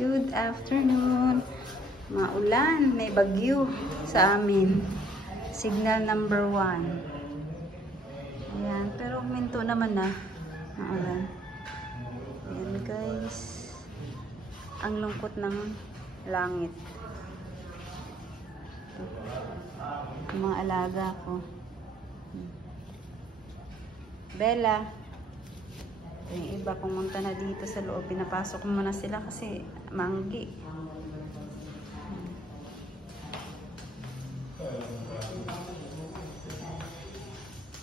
Good afternoon. Maulan, may bagyo sa amin. Signal number 1. Ayan, pero minto naman na. Maulan. Ayan guys. Ang lungkot ng langit. Ito. Ang mga alaga ko. Bella. Yung iba pumunta na dito sa loob. Pinapasok mo na sila kasi manggi.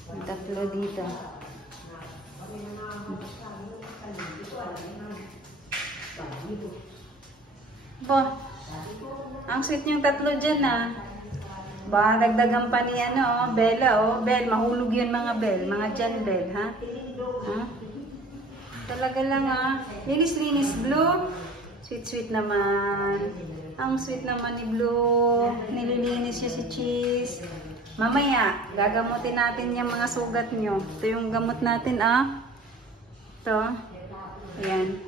Yung tatlo dito. Bo, ang sweet yung tatlo dyan ah. Ba, dagdagan pa ni ano, Bella oh. Bell, mahulog yun mga Bell. Mga dyan Bell, ha? Ha? Talaga lang ah. Linis-linis Blue. Sweet-sweet naman. Ang sweet naman ni Blue. Nililinis niya si Cheese. Mamaya, gagamutin natin yung mga sugat nyo. Ito yung gamot natin ah. Ito. Ayan.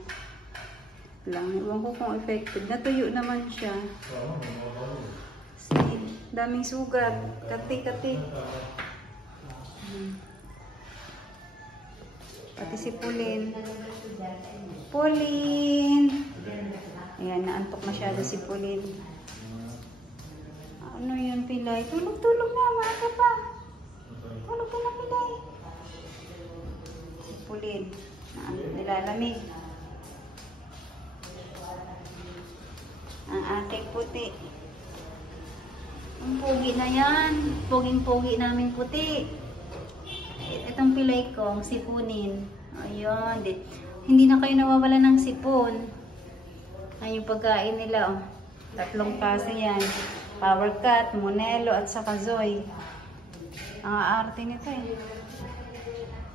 Lang. Iwan ko kung effective. Natuyo naman siya. See, daming sugat. Kati-kati. Pati si Pauline. Pauline! Ayan, naantok masyado si Pauline. Ano yun, Pilay? Tulog-tulog na, maaga pa. Tulog ka na, Pilay. Si Pauline. Nilalamig. Ang ating puti. Ang pogi na yan. Poging-pogi namin puti. Itong Pilay kong sipunin. Ayun. Hindi na kayo nawawala ng sipon. Ay, yung pagkain nila. Oh. 3 klase yan. Power Cut, Monelo, at saka Zoy. Ang aarte nito eh.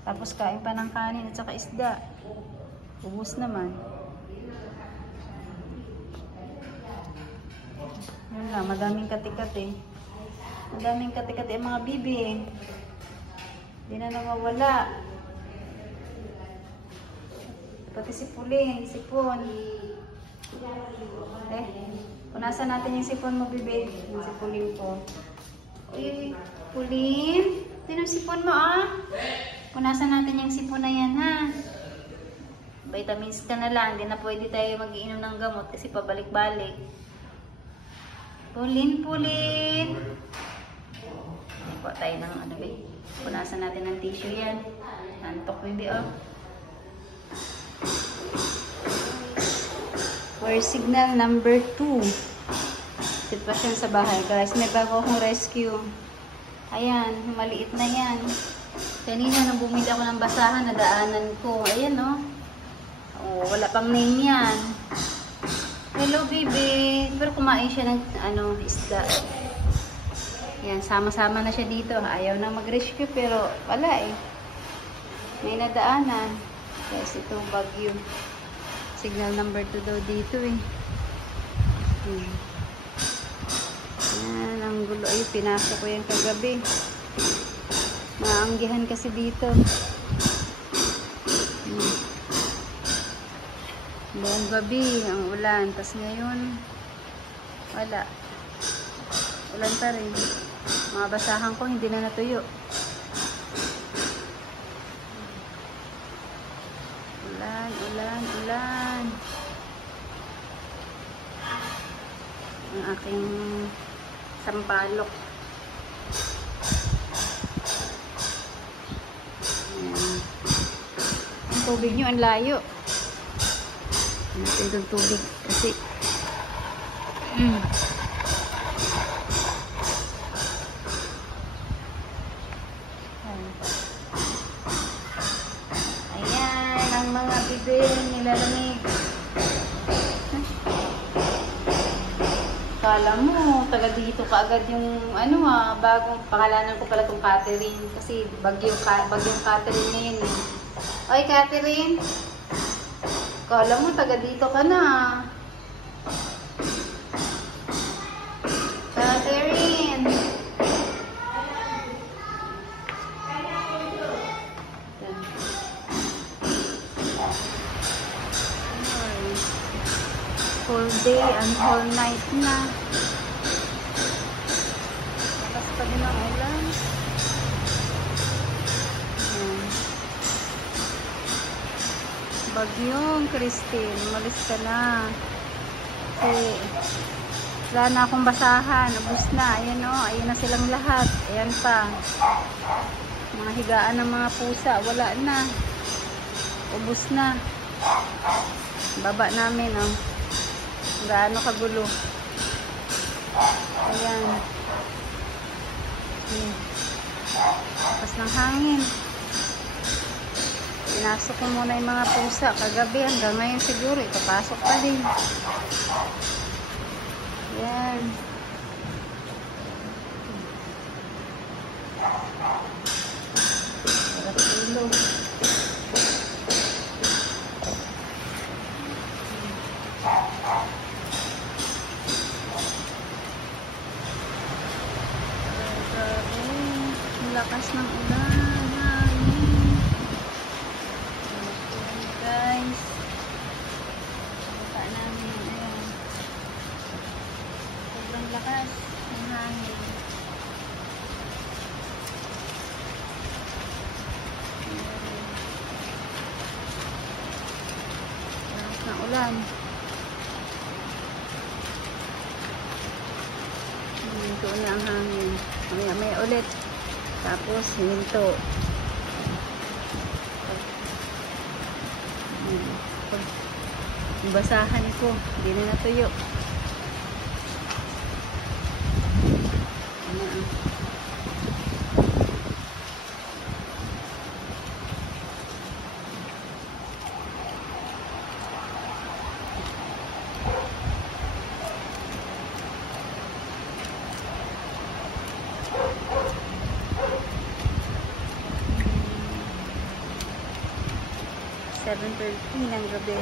Tapos kain pa ng kanin at saka isda. Ubus naman. Yun lang, madaming kati-kati. Madaming kati-kati ang mga bibi. Hindi na nawawala. Pati si Pauline, sipon. Punasan natin yung sipon mo, bibi. Yung sipulin ko. Uy, Pauline. Ito yung sipon mo, ah. Punasan natin yung sipon na yan, ha. Vitamins ka na lang. Hindi na pwede tayo mag-iinom ng gamot kasi pabalik-balik. Pauline, Pauline. Ikuha tayo ng ano, babe. Punasan natin ng tissue yan. Antok, baby, oh. For signal number 2. Sitwasyon sa bahay, guys. May bago akong rescue. Ayan, maliit na yan. Kanina, nung bumili ako ng basahan, nadaanan ko. Ayan, oh. Oh, wala pang name yan. Hello, baby. Pero kumain siya ng, ano, isda. Yan, sama-sama na siya dito. Ayaw na mag-rescue pero wala eh. May nadaanan. Yes, itong bagyo. Signal number 2 daw dito eh. Yan, ang gulo. Ay, pinasok ko yan kagabi. Maanggihan kasi dito. Buong gabi, ang ulan. Tapos ngayon, wala. Ulan pa rin. Mga basahan ko hindi na natuyo. Ulan, ulan, ulan. Ang aking sampalok. Ayan. Ang tubig nyo, ang layo. Natin itong tubig kasi ayan ang mga bibig nilalamig. Kala mo taga dito kaagad yung ano ah, bagong pangalanan ko pala itong Catherine kasi bagyong Catherine na yun eh. Oy Catherine, kala mo taga dito ka na. Catherine. Whole day and whole night na. Lakas pa din ang ulan. Ayan. Bagyong Christine, umalis ka na. Kasi wala na akong basahan. Ubus na. Ayan o. Ayan na silang lahat. Ayan pa. Mga higaan ng mga pusa. Wala na. Ubus na. Baba namin o. Gaano kagulo. Ayan. Lakas ng hangin. Pinasok ko muna yung mga pusa kagabi. Hanggang ngayon siguro. Ipapasok pa din. Yan. Sarap tulog. Grabe. Ang lakas ng ulan. Hangin. Ayan guys. Baka namin. Ayan. Sobrang lakas ng hangin. Lakas ng ulan. Hinto na ang hangin. Mamaya ulit. Tapos hinto. Yung basahan ko. Hindi na natuyo. Ayan. 7:30 ng gabi.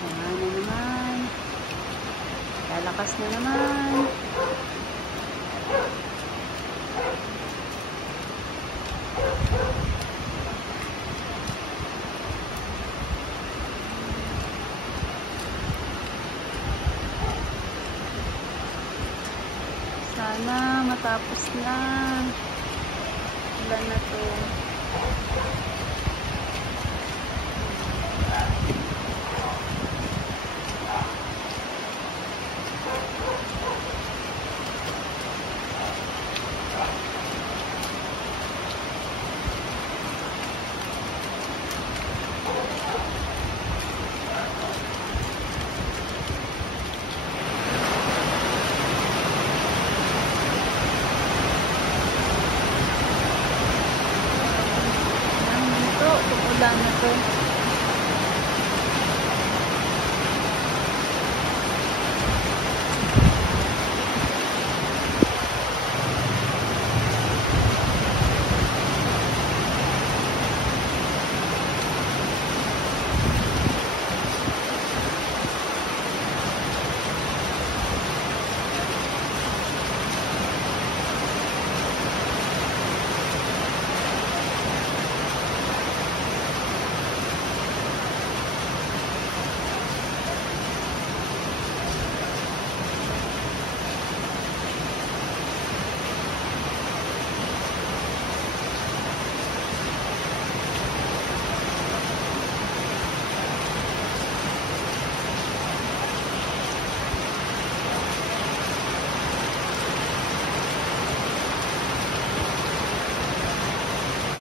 Ayan na naman. Lalakas na naman. Sana matapos na. Ulan na to.